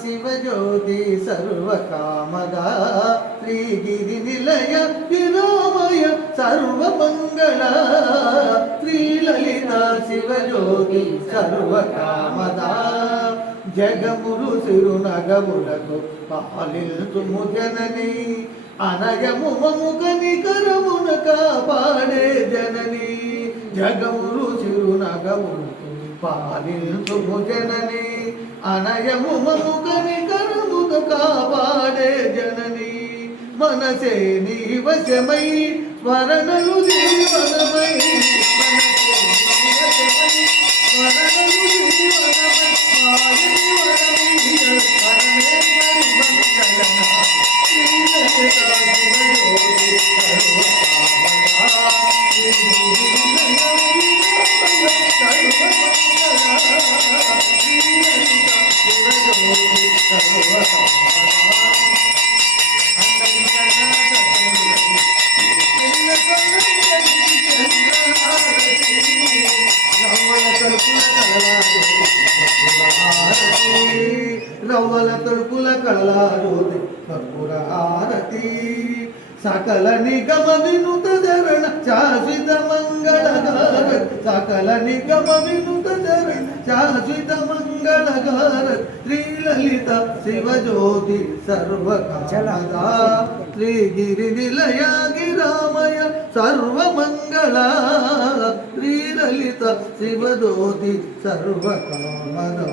ಶಿವಜ್ಯೋತಿ ಸರ್ವಕಾಮದ ಶ್ರೀಗಿರಿ ನಿಲಯ ವಿರಾಮಯ ಸರ್ವಮಂಗಳ ಶ್ರೀಲಲಿತಾ ಶಿವಜ್ಯೋತಿ ಸರ್ವಕಾಮದ జగములు సిరునగములకు పాలిల్తుము జనని అనయము మముగని కరమున కాపాడే జనని జగములు సిరునగములకు పాలిల్తుము జనని అనయము మముగని కరమున కాపాడే జనని మనసే నీ వశమై స్మరణలు జీవనమై రవ్వల తొడుపుల కళలారోది కర్పూర ఆరతి సకల నిగమ వినుత చరణ శాశ్వత మంగళగార సకల నిగమ వినుత చరణ శాశ్వత మంగళగార శ్రీలలిత శివజ్యోతి సర్వకామదా శ్రీగిరి నిలయ గిరామయ సర్వమంగళ శ్రీలలిత శివజ్యోతి సర్వకామదా